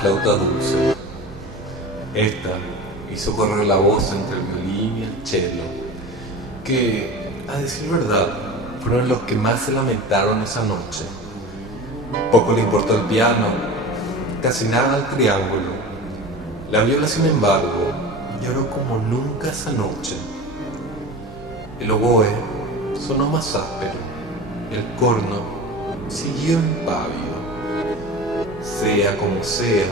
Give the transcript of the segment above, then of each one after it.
flauta dulce. Esta hizo correr la voz entre el violín y el cello, que, a decir verdad, fueron los que más se lamentaron esa noche. Poco le importó el piano, casi nada al triángulo. La viola, sin embargo, lloró como nunca esa noche. El oboe sonó más áspero, el corno siguió impávido. Sea como sea,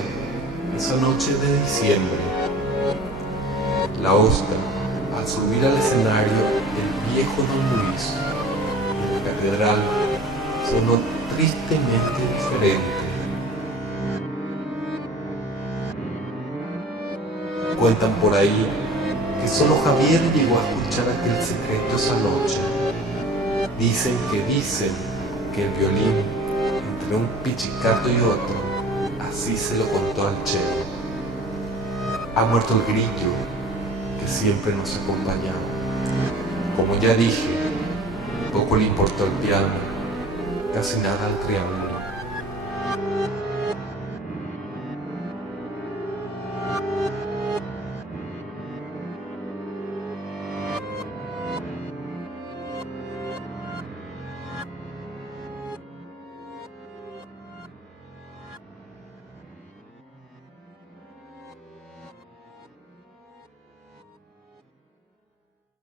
esa noche de diciembre, la hosta, al subir al escenario el viejo Don Luis, en la catedral, sonó tristemente diferente. Cuentan por ahí que solo Javier llegó a escuchar aquel secreto esa noche. Dicen que el violín, entre un pichicato y otro, así se lo contó al cello. Ha muerto el grillo que siempre nos acompañaba. Como ya dije, poco le importó el piano, casi nada al triángulo.